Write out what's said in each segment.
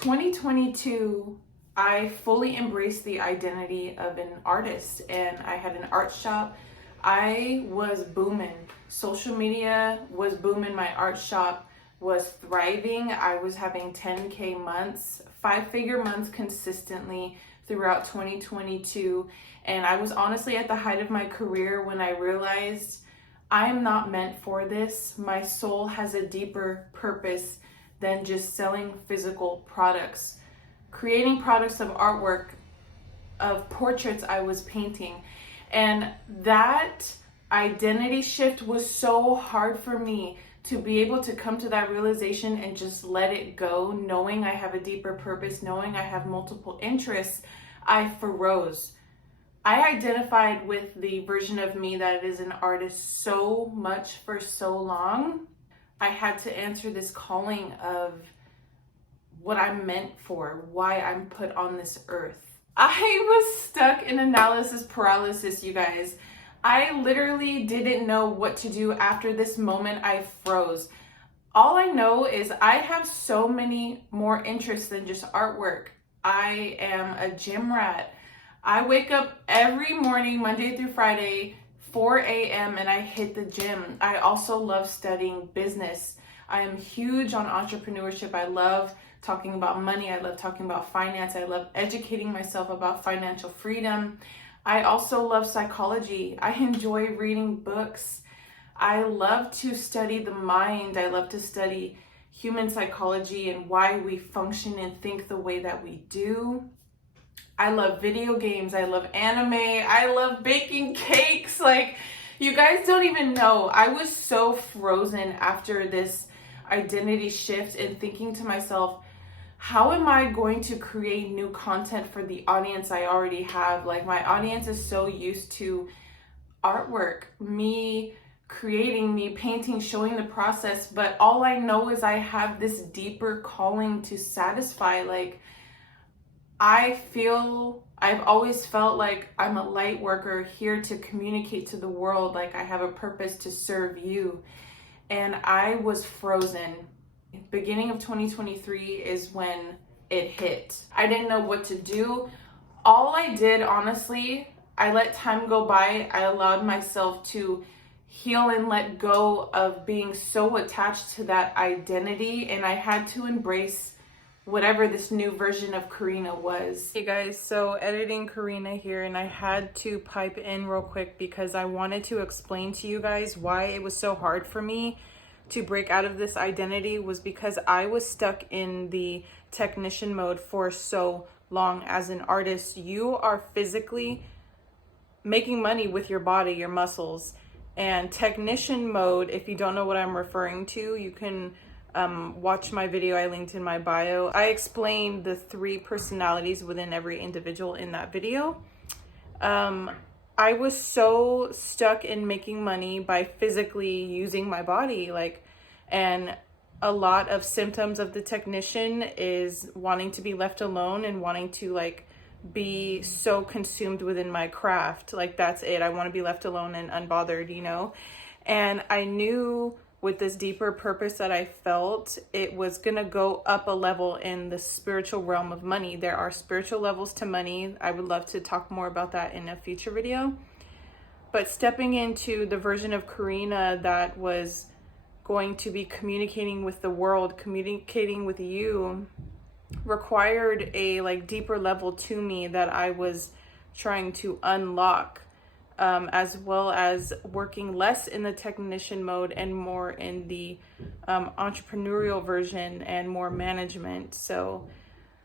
2022, I fully embraced the identity of an artist, and I had an art shop. I was booming. Social media was booming. My art shop was thriving. I was having 10K months, 5-figure months consistently throughout 2022. And I was honestly at the height of my career when I realized I'm not meant for this. My soul has a deeper purpose than just selling physical products. Creating products of artwork, of portraits I was painting. And that identity shift was so hard for me to be able to come to that realization and just let it go, knowing I have a deeper purpose, knowing I have multiple interests. I froze. I identified with the version of me that is an artist so much for so long. I had to answer this calling of what I'm meant for, why I'm put on this earth. I was stuck in analysis paralysis, you guys. I literally didn't know what to do after this moment. I froze. All I know is I have so many more interests than just artwork. I am a gym rat. I wake up every morning, Monday through Friday, 4 a.m. and I hit the gym. I also love studying business. I am huge on entrepreneurship. I love talking about money. I love talking about finance. I love educating myself about financial freedom. I also love psychology. I enjoy reading books. I love to study the mind. I love to study human psychology and why we function and think the way that we do. I love video games. I love anime. I love baking cakes. Like, you guys don't even know. I was so frozen after this identity shift and thinking to myself, how am I going to create new content for the audience I already have? Like, my audience is so used to artwork, me creating, me painting, showing the process. But all I know is I have this deeper calling to satisfy. Like, I've always felt like I'm a light worker here to communicate to the world. Like, I have a purpose to serve you. And I was frozen. Beginning of 2023 is when it hit. I didn't know what to do. All I did, honestly, I let time go by. I allowed myself to heal and let go of being so attached to that identity. And I had to embrace whatever this new version of Karina was. Hey guys, so editing Karina here, and I had to pipe in real quick because I wanted to explain to you guys why it was so hard for me to break out of this identity. Was because I was stuck in the technician mode for so long. As an artist, you are physically making money with your body, your muscles. And technician mode, if you don't know what I'm referring to, you can watch my video I linked in my bio. I explained the 3 personalities within every individual in that video. I was so stuck in making money by physically using my body, and a lot of symptoms of the technician is wanting to be left alone and wanting to be so consumed within my craft. Like, that's it. I want to be left alone and unbothered, you know? And I knew with this deeper purpose that I felt, it was gonna go up a level in the spiritual realm of money. There are spiritual levels to money. I would love to talk more about that in a future video. But stepping into the version of Karina that was going to be communicating with the world, communicating with you, required a deeper level to me that I was trying to unlock. As well as working less in the technician mode and more in the entrepreneurial version and more management. So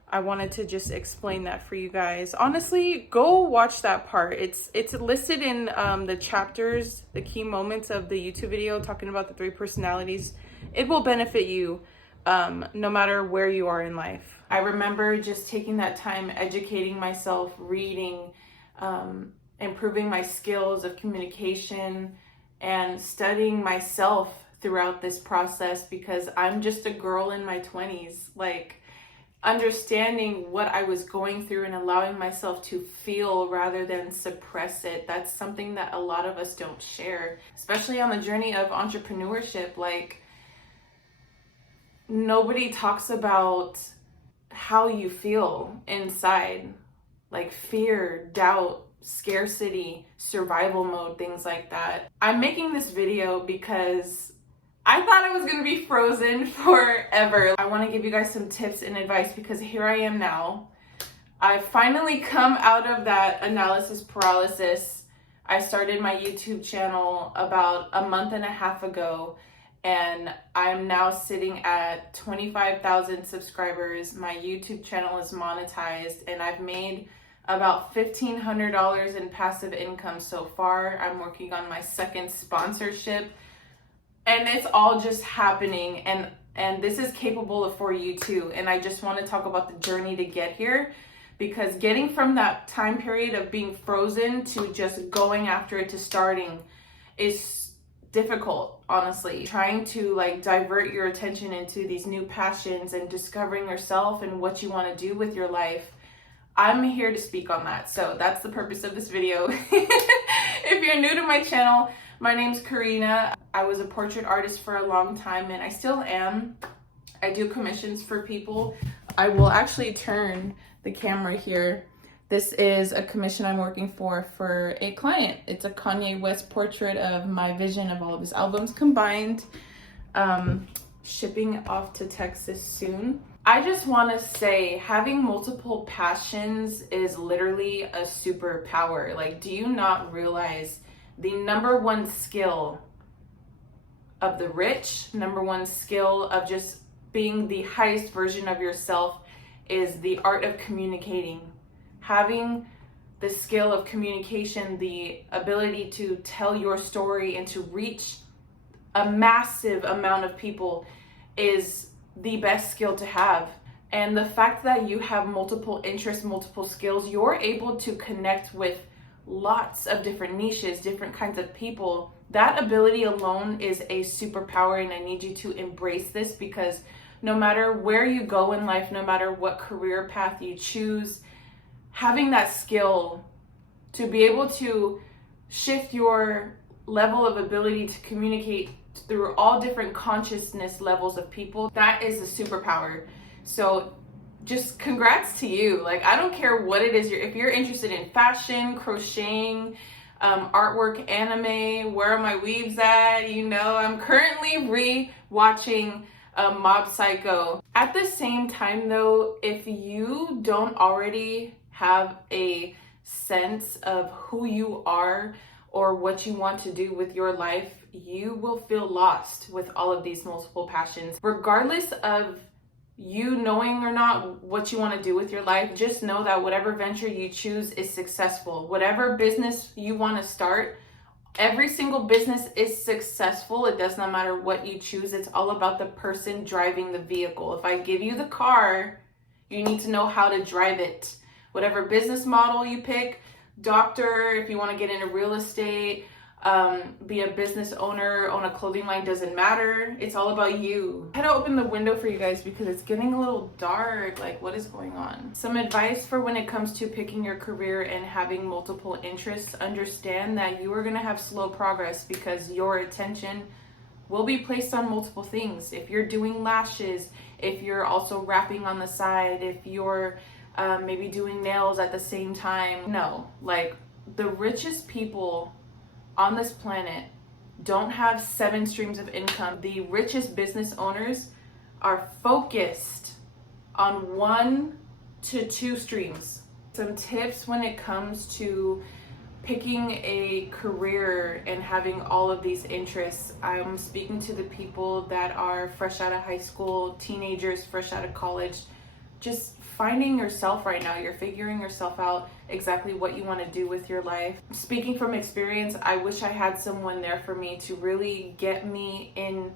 I wanted to just explain that for you guys. Honestly, go watch that part. It's listed in the chapters, the key moments of the YouTube video talking about the 3 personalities. It will benefit you no matter where you are in life. I remember just taking that time, educating myself, reading, improving my skills of communication, and studying myself throughout this process, because I'm just a girl in my 20s, understanding what I was going through and allowing myself to feel rather than suppress it. That's something that a lot of us don't share, especially on the journey of entrepreneurship. Nobody talks about how you feel inside, like fear, doubt, scarcity, survival mode, things like that. I'm making this video because I thought I was gonna be frozen forever. I wanna give you guys some tips and advice because here I am now. I've finally come out of that analysis paralysis. I started my YouTube channel about a month and a half ago, and I'm now sitting at 25,000 subscribers. My YouTube channel is monetized, and I've made about $1,500 in passive income so far. I'm working on my second sponsorship, and it's all just happening, and this is capable for you too. And I just want to talk about the journey to get here, because getting from that time period of being frozen to just going after it to starting is difficult, honestly. Trying to like divert your attention into these new passions and discovering yourself and what you want to do with your life. I'm here to speak on that. So that's the purpose of this video. If you're new to my channel, my name's Karina. I was a portrait artist for a long time, and I still am. I do commissions for people. I will actually turn the camera here. This is a commission I'm working for a client. It's a Kanye West portrait of my vision of all of his albums combined. Shipping off to Texas soon. I just want to say, having multiple passions is literally a superpower. Like, do you not realize the number one skill of the rich, number one skill of just being the highest version of yourself is the art of communicating? Having the skill of communication, the ability to tell your story and to reach a massive amount of people is the best skill to have. And the fact that you have multiple interests, multiple skills, you're able to connect with lots of different niches, different kinds of people. That ability alone is a superpower, and I need you to embrace this, because no matter where you go in life, no matter what career path you choose, having that skill to be able to shift your level of ability to communicate through all different consciousness levels of people, that is a superpower. So just congrats to you. Like, I don't care what it is. If you're interested in fashion, crocheting, artwork, anime, where are my weaves at? You know, I'm currently re-watching Mob Psycho. At the same time though, if you don't already have a sense of who you are or what you want to do with your life, you will feel lost with all of these multiple passions. Regardless of you knowing or not what you want to do with your life, just know that whatever venture you choose is successful. Whatever business you want to start, every single business is successful. It does not matter what you choose. It's all about the person driving the vehicle. If I give you the car, you need to know how to drive it. Whatever business model you pick, doctor, if you want to get into real estate, be a business owner, own a clothing line, doesn't matter. It's all about you. I had to open the window for you guys because it's getting a little dark. Like, what is going on? Some advice for when it comes to picking your career and having multiple interests. Understand that you are going to have slow progress because your attention will be placed on multiple things. If you're doing lashes, if you're also rapping on the side, if you're maybe doing nails at the same time. No, like, the richest people on this planet don't have 7 streams of income. The richest business owners are focused on 1 to 2 streams. Some tips when it comes to picking a career and having all of these interests. I'm speaking to the people that are fresh out of high school, teenagers fresh out of college, just finding yourself right now. You're figuring yourself out exactly what you want to do with your life. Speaking from experience, I wish I had someone there for me to really get me in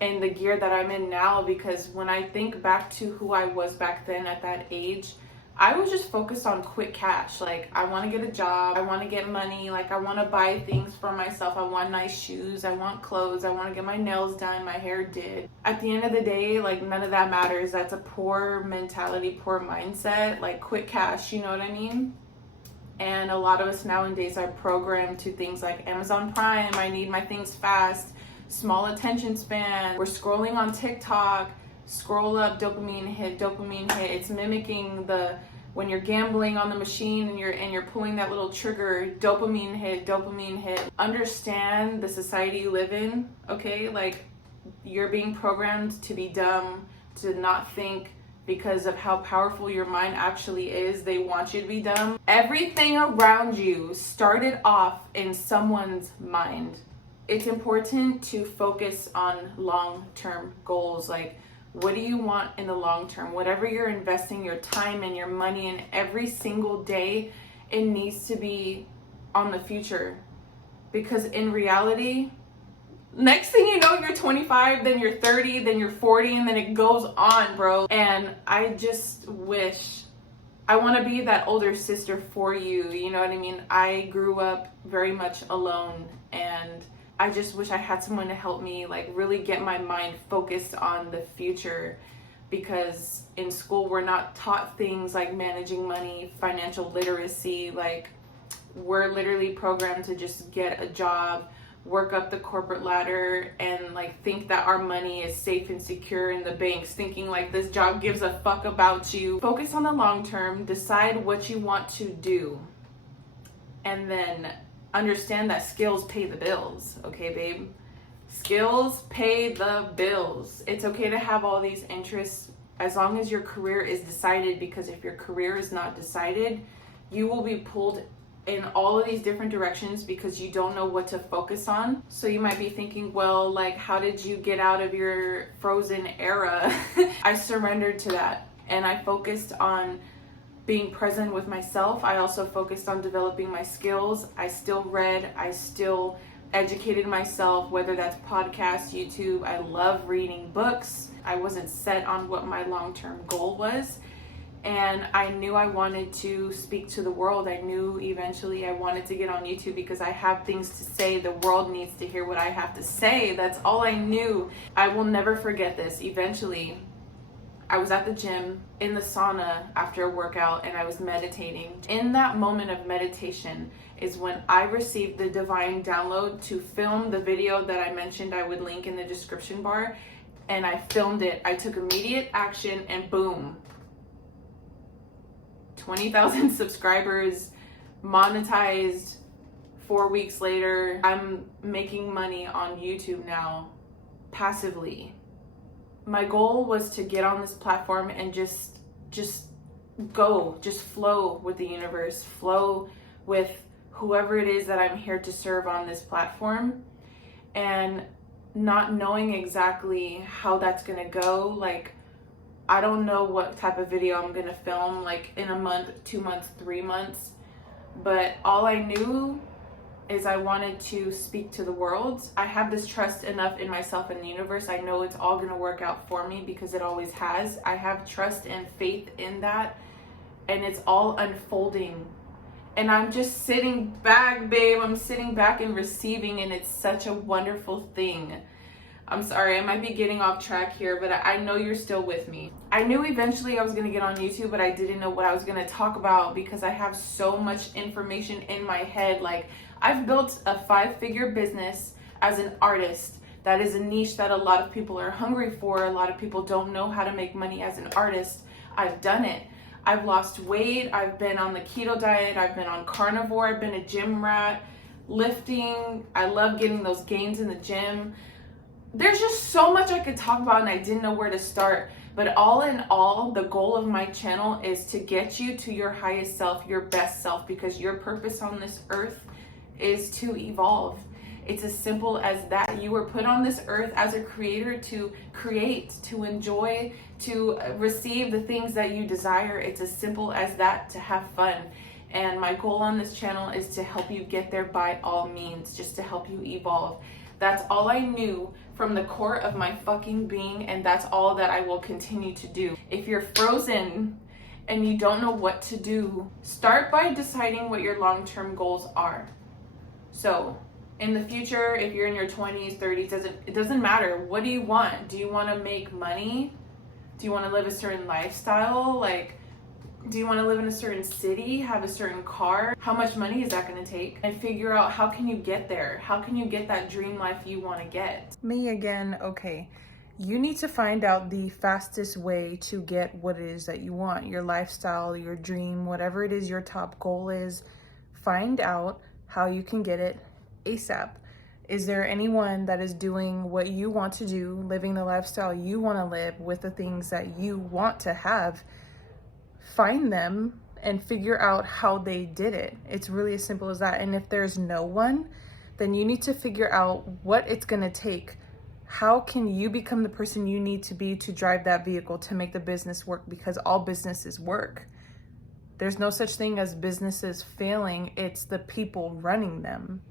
the gear that I'm in now, because when I think back to who I was back then at that age, I was just focused on quick cash. Like, I want to get a job, I want to get money, like I want to buy things for myself, I want nice shoes, I want clothes, I want to get my nails done, my hair did. At the end of the day, like, none of that matters. That's a poor mentality, poor mindset. Like, quick cash, you know what I mean? And a lot of us nowadays are programmed to things like Amazon Prime, I need my things fast, small attention span. We're scrolling on TikTok, scroll up, dopamine hit, dopamine hit. It's mimicking the when you're gambling on the machine and you're pulling that little trigger, dopamine hit, dopamine hit. Understand the society you live in, okay? Like, you're being programmed to be dumb, to not think, because of how powerful your mind actually is. They want you to be dumb. Everything around you started off in someone's mind. It's important to focus on long-term goals. Like, what do you want in the long term? Whatever you're investing your time and your money in every single day, it needs to be on the future. Because in reality, next thing you know, you're 25, then you're 30, then you're 40, and then it goes on, bro. And I just wish, I want to be that older sister for you. You know what I mean? I grew up very much alone, and I just wish I had someone to help me, like, really get my mind focused on the future. Because in school, we're not taught things like managing money, financial literacy. Like, we're literally programmed to just get a job, work up the corporate ladder, and like think that our money is safe and secure in the banks, thinking like this job gives a fuck about you. Focus on the long term, decide what you want to do, and then understand that skills pay the bills, okay, babe? Skills pay the bills. It's okay to have all these interests as long as your career is decided, because if your career is not decided, you will be pulled in all of these different directions because you don't know what to focus on. So you might be thinking, well, like, how did you get out of your frozen era? I surrendered to that, and I focused on being present with myself. I also focused on developing my skills. I still read, I still educated myself, whether that's podcasts, YouTube. I love reading books. I wasn't set on what my long-term goal was. And I knew I wanted to speak to the world. I knew eventually I wanted to get on YouTube because I have things to say. The world needs to hear what I have to say. That's all I knew. I will never forget this. Eventually, I was at the gym in the sauna after a workout, and I was meditating. In that moment of meditation is when I received the divine download to film the video that I mentioned I would link in the description bar. And I filmed it. I took immediate action, and boom, 20,000 subscribers, monetized. 4 weeks later, I'm making money on YouTube now, passively. My goal was to get on this platform and just flow with the universe, flow with whoever it is that I'm here to serve on this platform, and not knowing exactly how that's gonna go. Like, I don't know what type of video I'm gonna film, like in a month, 2 months, 3 months, but all I knew is I wanted to speak to the world. I have this trust enough in myself and the universe. I know it's all gonna work out for me because it always has. I have trust and faith in that, and it's all unfolding. And I'm just sitting back, babe. I'm sitting back and receiving, and it's such a wonderful thing. I'm sorry, I might be getting off track here, but I know you're still with me. I knew eventually I was gonna get on YouTube, but I didn't know what I was gonna talk about because I have so much information in my head. Like, I've built a 5-figure business as an artist. That is a niche that a lot of people are hungry for. A lot of people don't know how to make money as an artist. I've done it. I've lost weight. I've been on the keto diet. I've been on carnivore. I've been a gym rat, lifting. I love getting those gains in the gym. There's just so much I could talk about, and I didn't know where to start. But all in all, the goal of my channel is to get you to your highest self, your best self, because your purpose on this earth is to evolve. It's as simple as that. You were put on this earth as a creator to create, to enjoy, to receive the things that you desire. It's as simple as that, to have fun. And my goal on this channel is to help you get there by all means, just to help you evolve. That's all I knew from the core of my fucking being, and that's all that I will continue to do. If you're frozen and you don't know what to do, start by deciding what your long-term goals are. So in the future, if you're in your 20s, 30s, it doesn't matter. What do you want? Do you want to make money? Do you want to live a certain lifestyle? Like, do you want to live in a certain city, have a certain car? How much money is that going to take? And figure out, how can you get there? How can you get that dream life you want to get? Me again, okay. You need to find out the fastest way to get what it is that you want, your lifestyle, your dream, whatever it is your top goal is. Find out how you can get it ASAP. Is there anyone that is doing what you want to do, living the lifestyle you want to live with the things that you want to have? Find them and figure out how they did it. It's really as simple as that. And if there's no one, then you need to figure out what it's going to take. How can you become the person you need to be to drive that vehicle to make the business work? Because all businesses work. There's no such thing as businesses failing. It's the people running them.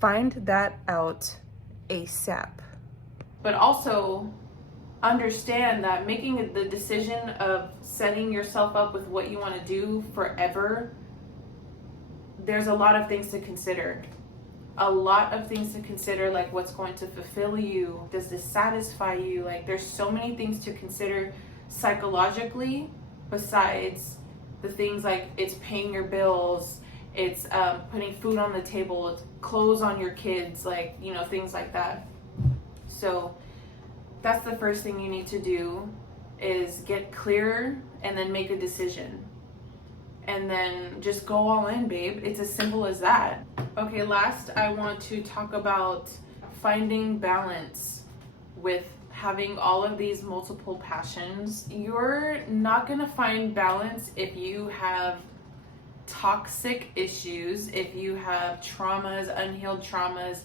Find that out ASAP. But also understand that making the decision of setting yourself up with what you want to do forever, there's a lot of things to consider. Like what's going to fulfill you. Does this satisfy you? Like there's so many things to consider psychologically besides the things like it's paying your bills, it's putting food on the table, it's clothes on your kids, like, you know, things like that. So that's the first thing you need to do, is get clear and then make a decision. And then just go all in, babe. It's as simple as that. Okay, last I want to talk about finding balance with having all of these multiple passions. You're not gonna find balance if you have toxic issues, if you have traumas, unhealed traumas,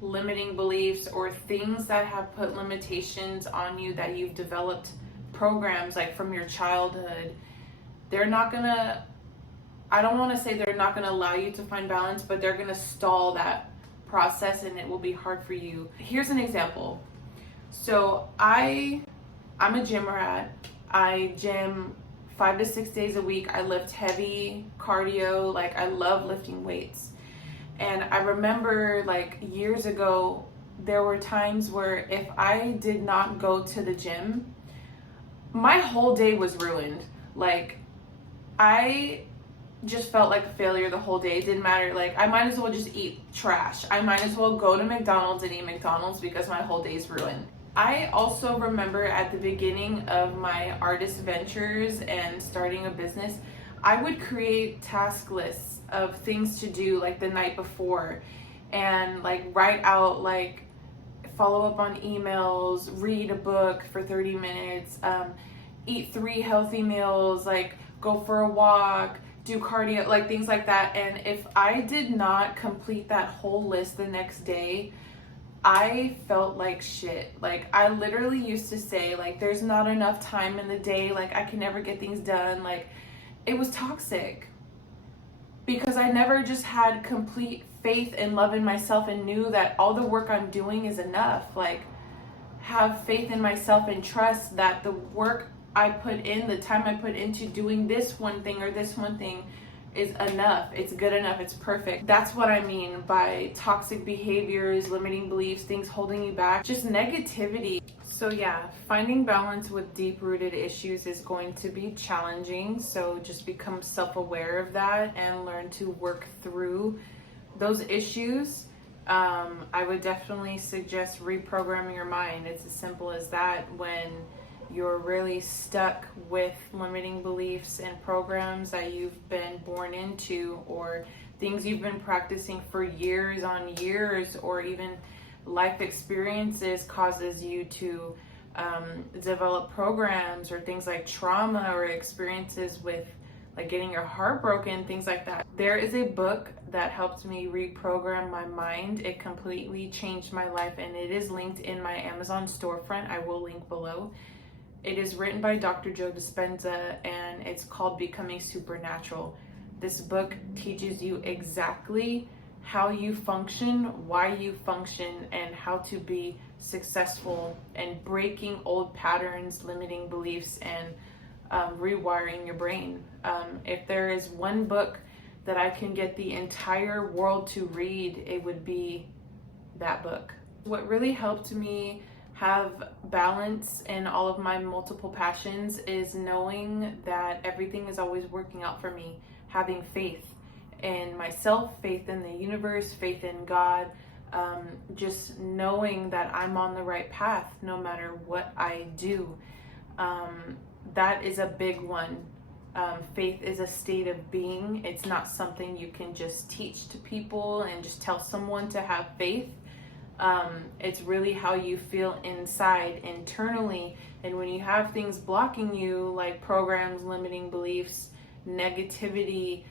limiting beliefs, or things that have put limitations on you that you've developed, programs like from your childhood. They're not gonna, I don't want to say they're not going to allow you to find balance, but they're going to stall that process and it will be hard for you. Here's an example. So I'm a gym rat. I gym 5 to 6 days a week. I lift heavy cardio. Like I love lifting weights. And I remember like years ago, there were times where if I did not go to the gym, my whole day was ruined. Like I just felt like a failure the whole day. It didn't matter. Like I might as well just eat trash. I might as well go to McDonald's and eat McDonald's because my whole day's ruined. I also remember at the beginning of my artist ventures and starting a business, I would create task lists of things to do like the night before and like write out, like follow up on emails, read a book for 30 minutes, eat 3 healthy meals, like go for a walk, do cardio, like things like that. And if I did not complete that whole list the next day, I felt like shit. Like I literally used to say like there's not enough time in the day, like I can never get things done. Like it was toxic because I never just had complete faith and love in myself and knew that all the work I'm doing is enough. Like have faith in myself and trust that the work I put in, the time I put into doing this one thing or this one thing is enough. It's good enough. It's perfect. That's what I mean by toxic behaviors, limiting beliefs, things holding you back, just negativity. So yeah, finding balance with deep-rooted issues is going to be challenging. So just become self-aware of that and learn to work through those issues. I would definitely suggest reprogramming your mind. It's as simple as that. When you're really stuck with limiting beliefs and programs that you've been born into, or things you've been practicing for years on years, or even life experiences causes you to develop programs or things like trauma or experiences with like getting your heart broken, things like that. There is a book that helped me reprogram my mind. It completely changed my life and it is linked in my Amazon storefront. I will link below. It is written by Dr. Joe Dispenza and it's called Becoming Supernatural. This book teaches you exactly how you function, why you function, and how to be successful and breaking old patterns, limiting beliefs, and rewiring your brain. If there is one book that I can get the entire world to read, it would be that book. What really helped me have balance in all of my multiple passions is knowing that everything is always working out for me, having faith in myself, faith in the universe, faith in God, just knowing that I'm on the right path no matter what I do. That is a big one. Faith is a state of being. It's not something you can just teach to people and just tell someone to have faith. It's really how you feel inside, internally. And when you have things blocking you, like programs, limiting beliefs, negativity,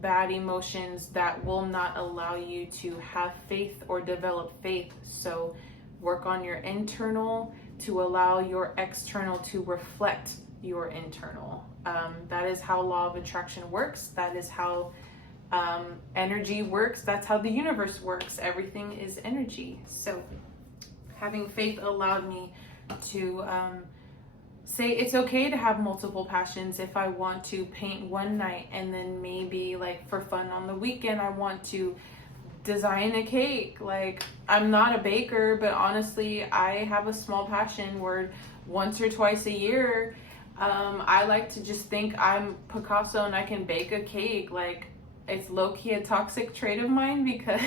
bad emotions, that will not allow you to have faith or develop faith. So work on your internal to allow your external to reflect your internal. That is how law of attraction works. That is how energy works. That's how the universe works. Everything is energy. So having faith allowed me to say it's okay to have multiple passions. If I want to paint one night and then maybe like for fun on the weekend I want to design a cake. Like, I'm not a baker, but honestly I have a small passion where once or twice a year I like to just think I'm Picasso and I can bake a cake. Like, it's low-key a toxic trait of mine, because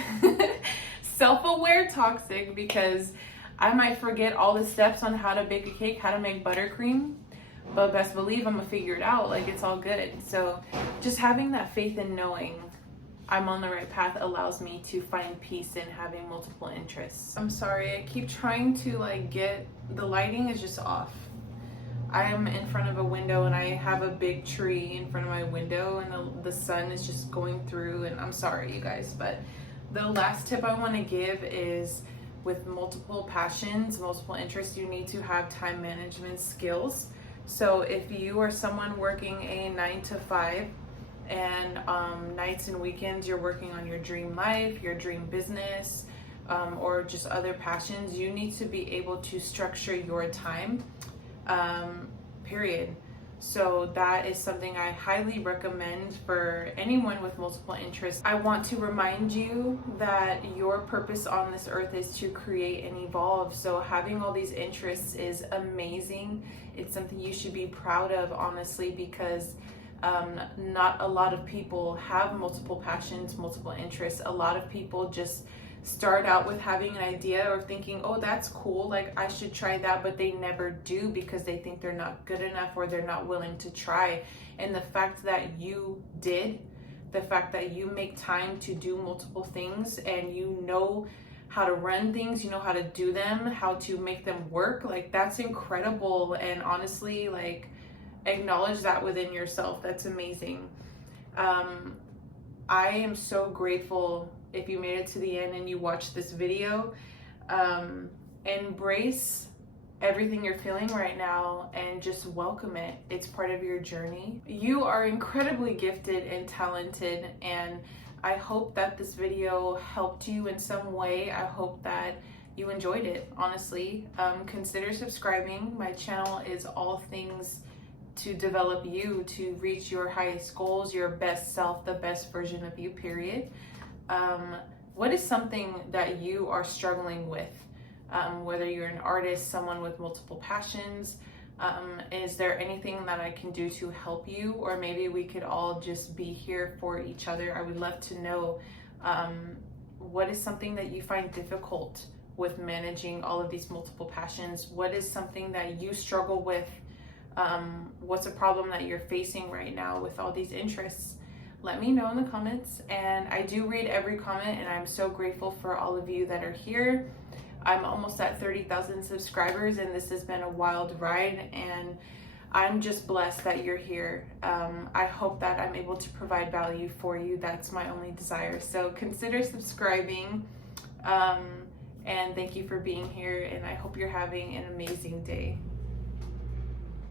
self-aware toxic, because I might forget all the steps on how to bake a cake, how to make buttercream, but best believe I'm gonna figure it out. Like, it's all good. So just having that faith and knowing I'm on the right path allows me to find peace in having multiple interests. I'm sorry, I keep trying to the lighting is just off. I am in front of a window and I have a big tree in front of my window and the sun is just going through, and I'm sorry you guys, but the last tip I want to give is, with multiple passions, multiple interests, you need to have time management skills. So if you are someone working a 9 to 5 and nights and weekends you're working on your dream life, your dream business, or just other passions, you need to be able to structure your time. Period. So that is something I highly recommend for anyone with multiple interests. I want to remind you that your purpose on this earth is to create and evolve. So having all these interests is amazing. It's something you should be proud of, honestly, because not a lot of people have multiple passions, multiple interests. A lot of people just start out with having an idea or thinking, oh, that's cool, like I should try that, but they never do because they think they're not good enough or they're not willing to try. And the fact that you did, the fact that you make time to do multiple things and you know how to run things, you know how to do them, how to make them work, like that's incredible. And honestly, like, acknowledge that within yourself. That's amazing. I am so grateful if you made it to the end and you watched this video. Embrace everything you're feeling right now and just welcome it. It's part of your journey. You are incredibly gifted and talented, and I hope that this video helped you in some way. I hope that you enjoyed it, honestly. Consider subscribing. My channel is all things to develop you to reach your highest goals, your best self, the best version of you, period. What is something that you are struggling with? Whether you're an artist, someone with multiple passions, is there anything that I can do to help you? Or maybe we could all just be here for each other. I would love to know what is something that you find difficult with managing all of these multiple passions. What is something that you struggle with? What's a problem that you're facing right now with all these interests? Let me know in the comments, and I do read every comment, and I'm so grateful for all of you that are here. I'm almost at 30,000 subscribers, and this has been a wild ride, and I'm just blessed that you're here. I hope that I'm able to provide value for you. That's my only desire. So consider subscribing, and thank you for being here, and I hope you're having an amazing day.